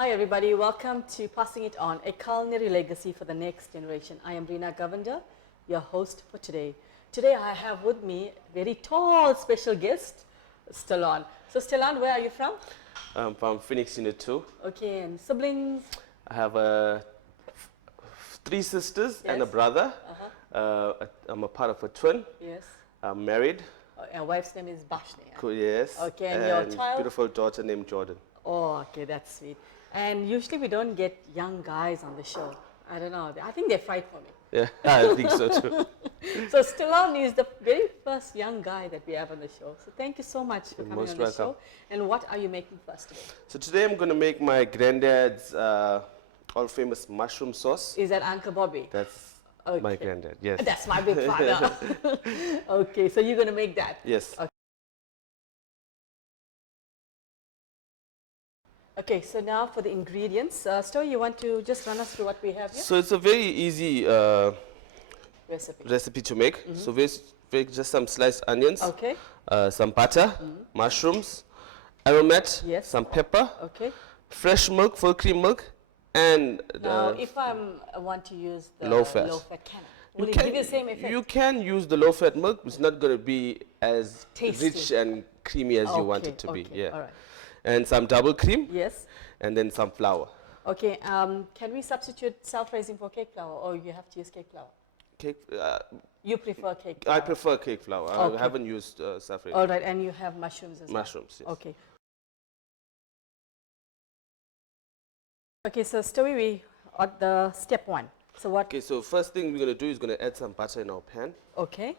Hi everybody, welcome to Passing It On, a culinary legacy for the next generation. I am Reena Govender, your host for today. Today I have with me a very tall special guest, Stallone. So Stallone, where are you from? I'm from Phoenix Unit 2. Okay, and siblings? I have three sisters and a Yes. brother. I'm a part of a twin. Yes. I'm married. Your wife's name is Bashni. Cool, yes. Okay, and your child? Beautiful daughter named Jordan. Oh, okay, that's sweet. And usually we don't get young guys on the show. I don't know, I think they fight for me. Yeah, I think so too. So Stallone is the very first young guy that we have on the show. So thank you so much for You're coming most on the welcome. show. And what are you making first today? So today I'm going to make my granddad's all-famous mushroom sauce. Is that Uncle Bobby? That's Okay. my granddad, yes. That's my big father. Okay, so you're going to make that? Yes. Okay. Okay, so now for the ingredients. Sto, you want to just run us through what we have here? So it's a very easy recipe to make. So make just some sliced onions, Okay, some butter, mushrooms, aromat, Yes. some pepper, okay. fresh milk, full cream milk, and Now, if I want to use the low fat. can will it give you the same effect? you can use the low fat milk. It's not going to be as Tasty. rich and creamy as you want it to be. Okay, Yeah. all right. And some double cream, Yes. and then some flour. Okay, can we substitute self-raising for cake flour, or you have to use cake flour? Cake. You prefer cake flour? I prefer cake flour. Okay. I haven't used saffron. All right, and you have mushrooms as well? Mushrooms. Yes. Okay. Okay, so Stewie, we at the step one. So what? Okay. So first thing we're going to do is going to add some butter in our pan. Okay.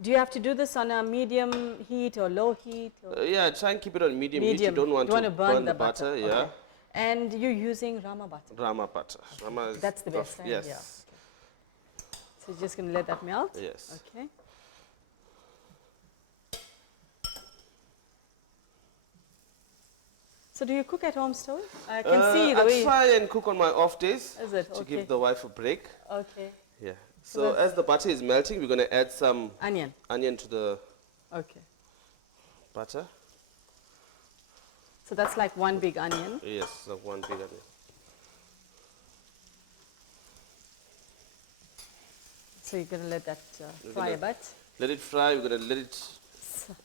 Do you have to do this on a medium heat or low heat? Or Yeah, try and keep it on medium heat. You don't want to burn the butter. Yeah. Okay. And you're using Rama butter? Rama butter. Rama is That's the best, right? Yes. Yeah. So you're just going to let that melt? Yes. Okay. So do you cook at home, Stewie? I can see the way. I try and cook on my off days Is it? to Okay. give the wife a break. Okay. Yeah. So as the butter is melting, we're going to add some Onion. onion to the Okay. butter. So that's like one big onion. Yes, so one big onion. So you're going to let that fry a bit. Let it fry. We're going to let it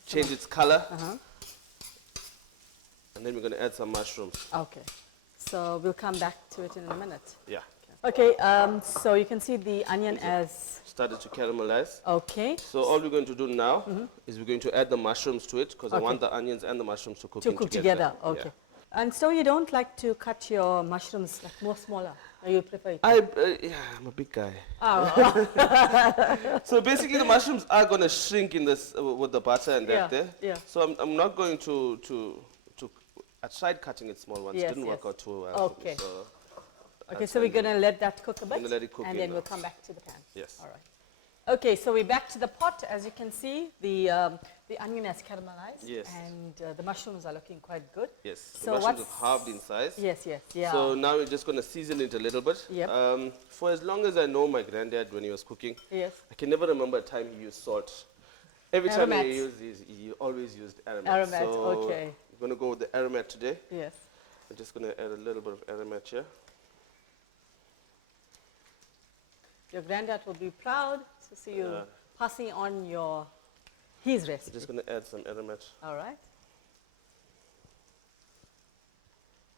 change its color. And then we're going to add some mushrooms. Okay. So we'll come back to it in a minute. Yeah. Okay, so you can see the onion as... Started to caramelize. Okay. So all we're going to do now is we're going to add the mushrooms to it because I Okay. want the onions and the mushrooms to cook To cook together. Okay. And so you don't like to cut your mushrooms like more smaller? Or you prefer it? Yeah, I'm a big guy. Oh. So basically the mushrooms are going to shrink in this with the butter and Yeah, that there. yeah. So I'm not going to I tried cutting it small once. Yes, Didn't work yes. out too well. For me, Okay. so Okay, so we're going to let that cook a bit? Gonna let it cook and in then now. we'll come back to the pan? Yes. All right. Okay, so we're back to the pot. As you can see, the onion has caramelized. Yes. And the mushrooms are looking quite good. Yes. So The mushrooms what's- have halved in size. Yes, yes, yeah. So now we're just going to season it a little bit. Yep. For as long as I know my granddad when he was cooking, Yes. I can never remember a time he used salt. Every time Aromat. he always used aromat. Aromat, So okay. we're going to go with the aromat today. Yes. I'm just going to add a little bit of aromat here. Your granddad will be proud to see you passing on his I'm recipe. just going to add some aromat. All right.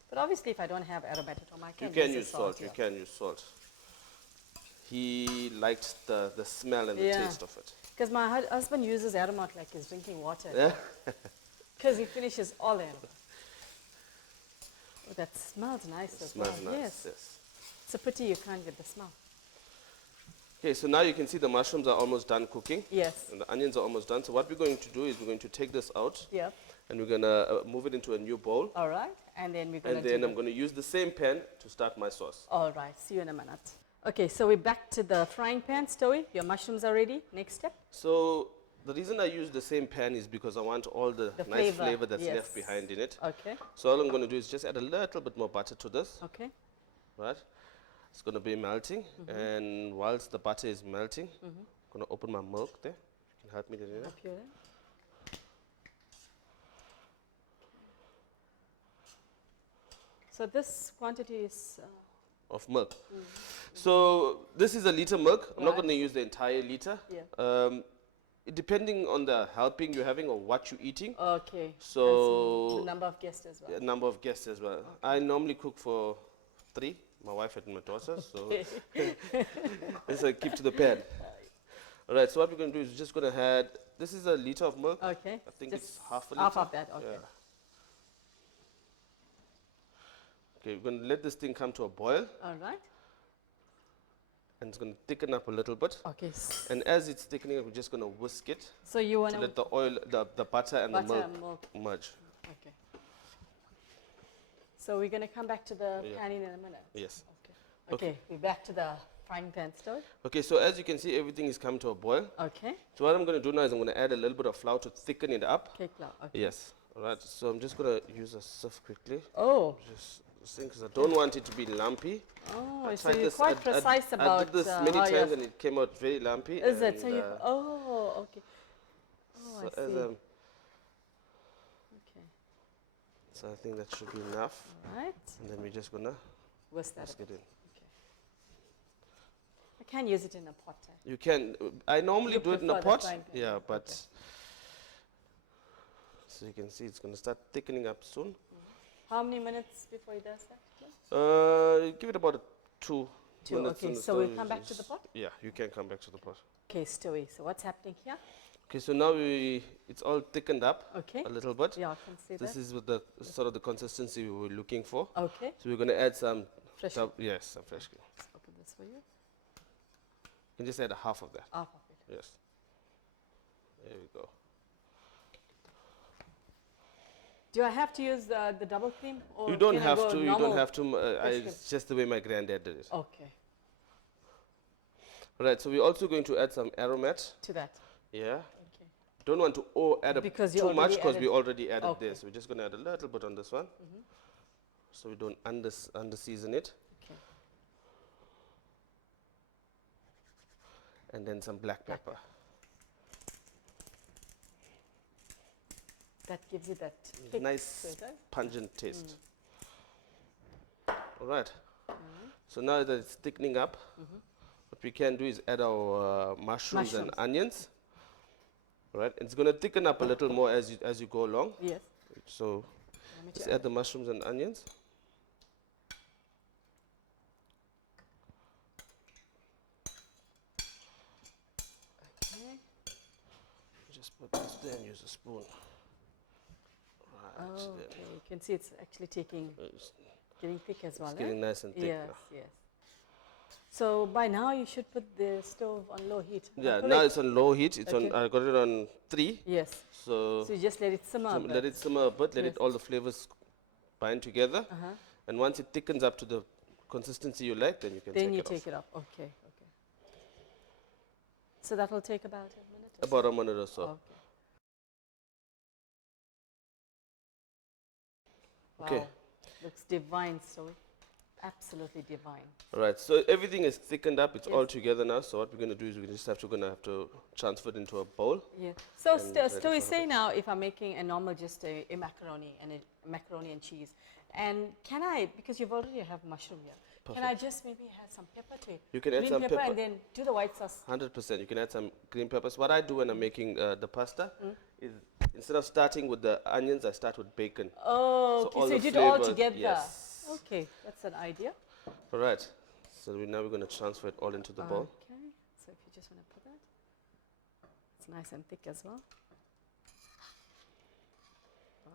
But obviously, if I don't have aromat at home, I You can can use use the salt. You yeah. can use salt. He liked the smell and the Yeah. taste of it. Because my husband uses aromat like he's drinking water. Yeah. Because he finishes all aromat. Oh, that smells nice as Smells well. nice. Yes. Yes. It's a pity you can't get the smell. Okay, so now you can see the mushrooms are almost done cooking. Yes. And the onions are almost done. So what we're going to do is we're going to take this out Yep. and we're going to move it into a new bowl. All right. And then we're going And to then I'm going to use the same pan to start my sauce. All right. See you in a minute. Okay, so we're back to the frying pan, Stewie. Your mushrooms are ready. Next step. So the reason I use the same pan is because I want all the nice flavor that's yes. left behind in it. Okay. So all I'm going to do is just add a little bit more butter to this. Okay. Right? It's going to be melting. And whilst the butter is melting, I'm going to open my milk there. You can help me there. Up here. So this quantity is of milk. So this is a liter milk. I'm not Right. going to use the entire liter. Yeah. Depending on the helping you're having or what you're eating, Okay. So- the number of guests as well. a number of guests as well. I normally cook for 3, my wife and my daughter, so let's keep to the pan. All right, so what we're going to do is we're just going to add, this is a liter of milk. Okay. I think Just it's half a liter. half of that. Okay. Yeah. Okay, we're going to let this thing come to a boil, All right. and it's going to thicken up a little bit. Okay. And as it's thickening, we're just going to whisk it So you want to to let the oil, the butter and the butter milk and milk. merge. Okay. So we're going to come back to the Yeah. pan in a minute. Yes. Okay. Okay. We're back to the frying pan stove. Okay, so as you can see, everything is come to a boil. Okay. So what I'm going to do now is I'm going to add a little bit of flour to thicken it up. Cake flour. Okay. Yes. All right. So I'm just going to use a sieve quickly. Oh. Just because I don't want it to be lumpy. Oh. I So tried you're this- quite precise about. I did this many how times you're- and it came out very lumpy. Is it? and, So you. Oh. Okay. Oh, so I as see. Okay. so I think that should be enough. All right. And then we're just going to Whisk that. whisk it in. Okay. I can use it in a pot. You can. I normally You do it in a prefer the pot. frying pan, Yeah, okay. but so you can see it's going to start thickening up soon. How many minutes before it does that? Give it about 2 Two. minutes. Okay. on the So we'll stove. come back to the pot. Yeah, you can come back to the pot. Okay, Stewie. So what's happening here? Okay, so now it's all thickened up Okay. a little bit. Yeah, I can see This that. is with the sort of the consistency we were looking for. Okay. So we're going to add some, Fresh. yes, some fresh cream. Let's open this for you. You can just add a half of that. Half of it. Yes. There we go. Do I have to use the double cream? Or You don't can I have go to. You normal? don't have to. fresh cream? It's just the way my granddad did it. Okay. Right. So we're also going to add some aromat. To that. Yeah. Okay. Don't want to add Because you too much already because we added- already added Okay. this. We're just going to add a little bit on this one, so we don't under season it. Okay. And then some black pepper. That gives it that thick Nice flavor. pungent taste. All right. So now that it's thickening up, what we can do is add our mushrooms and Mushrooms. onions. All right. It's going to thicken up a little more as you go along. Yes. So Want me let's to add the mushrooms and onions. Okay. Just put this there and use a spoon. Right. Oh, then. okay. You can see it's actually getting thick as well. It's eh? getting nice and thick Yes, now. yes. So by now you should put the stove on low heat. am I Yeah, now correct? it's on low heat. It's Okay. on. I got it on 3. Yes. So, So you just let it simmer. a let bit. it simmer a bit. Let Yes. it all the flavors bind together. Uh-huh. And once it thickens up to the consistency you like, then you can Then take you it take off. it up. Okay, okay. So that will take about a minute or About a minute or so. so? Okay. Wow. Looks divine, so absolutely divine. All right. So everything is thickened up. It's Yes. all together now. So what we're going to do is we're just gonna have to transfer it into a bowl. Yeah. So And ready Stewie, for say now if I'm making a normal just a macaroni and a macaroni and cheese, and can I, because you've already have mushroom here, can I just maybe add some pepper to it? You can add Green some pepper pepper. and then do the white sauce. 100%. You can add some green peppers. What I do when I'm making the pasta is instead of starting with the onions, I start with bacon. Oh, So okay. all So the you did it all flavors- together. yes. Okay, that's an idea. All right. So now we're going to transfer it all into the bowl. Okay. So if you just want to put that, it's nice and thick as well. Wow.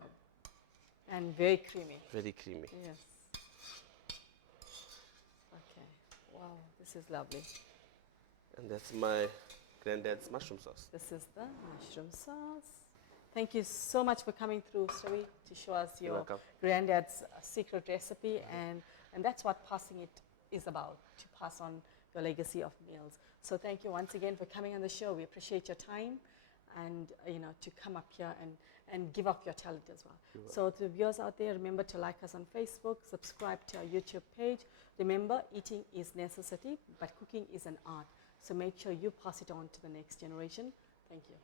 And very creamy. Very creamy. Yes. Okay. Wow, this is lovely. And that's my granddad's mushroom sauce. This is the mushroom sauce. Thank you so much for coming through, Stewie, to show us You're your welcome. granddad's secret recipe, and that's what passing it is about, to pass on your legacy of meals. So thank you once again for coming on the show. We appreciate your time and to come up here and give up your talent as well. So to the viewers out there, remember to like us on Facebook, subscribe to our YouTube page. Remember, eating is necessity, but cooking is an art. So make sure you pass it on to the next generation. Thank you.